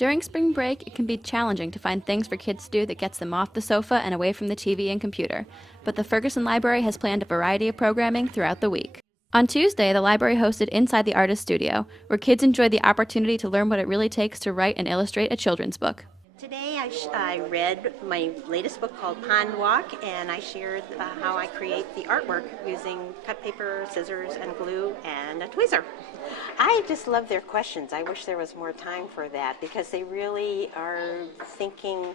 During spring break, it can be challenging to find things for kids to do that gets them off the sofa and away from the TV and computer, but the Ferguson Library has planned a variety of programming throughout the week. On Tuesday, the library hosted Inside the Artist Studio, where kids enjoyed the opportunity to learn what it really takes to write and illustrate a children's book. Today I read my latest book called Pond Walk, and I shared how I create the artwork using cut paper, scissors, and glue, and a tweezer. I just love their questions. I wish there was more time for that because they really are thinking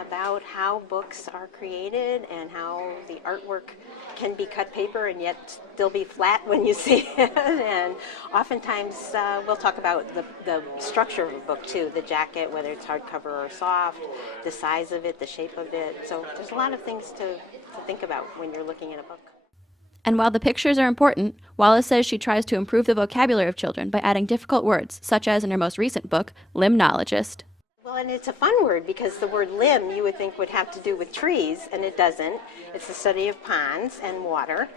about how books are created and how the artwork can be cut paper and yet still be flat when you see it. And oftentimes we'll talk about the structure of a book too, the jacket, whether it's hardcover or soft, the size of it, the shape of it. So there's a lot of things to think about when you're looking at a book. And while the pictures are important, Wallace says she tries to improve the vocabulary of children by adding difficult words, such as in her most recent book, limnologist. Well, and it's a fun word because the word limb you would think would have to do with trees, and it doesn't. It's the study of ponds and water.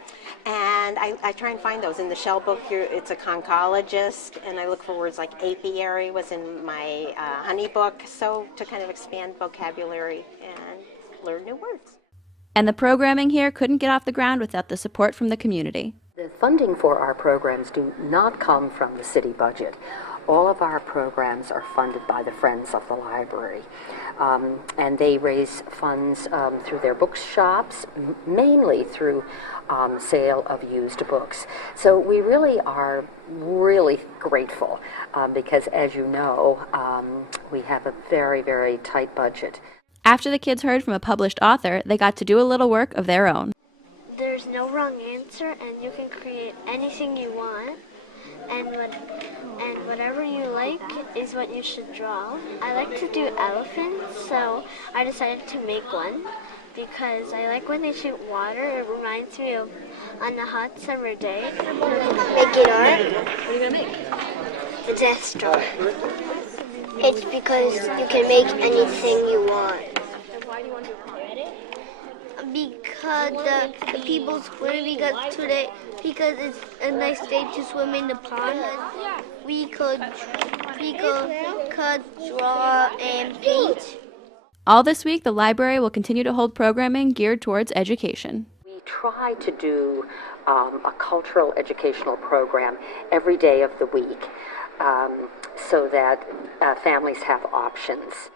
And I try and find those. In the shell book here, it's a conchologist, and I look for words like apiary was in my honey book, so to kind of expand vocabulary and learn new words. And the programming here couldn't get off the ground without the support from the community. The funding for our programs do not come from the city budget. All of our programs are funded by the Friends of the Library, and they raise funds through their bookshops, mainly through sale of used books. So we really are really grateful because, as you know, we have a very, very tight budget. After the kids heard from a published author, they got to do a little work of their own. There's no wrong answer, and you can create anything you want, and whatever you like is what you should draw. I like to do elephants, so I decided to make one because I like when they shoot water. It reminds me of on a hot summer day. Making art. What are you going to make? The Death Star. It's because you can make anything you want. And why do you want to do it? Because the people swim because it's a nice day to swim in the pond. We could draw and paint. All this week, the library will continue to hold programming geared towards education. We try to do a cultural educational program every day of the week so that families have options.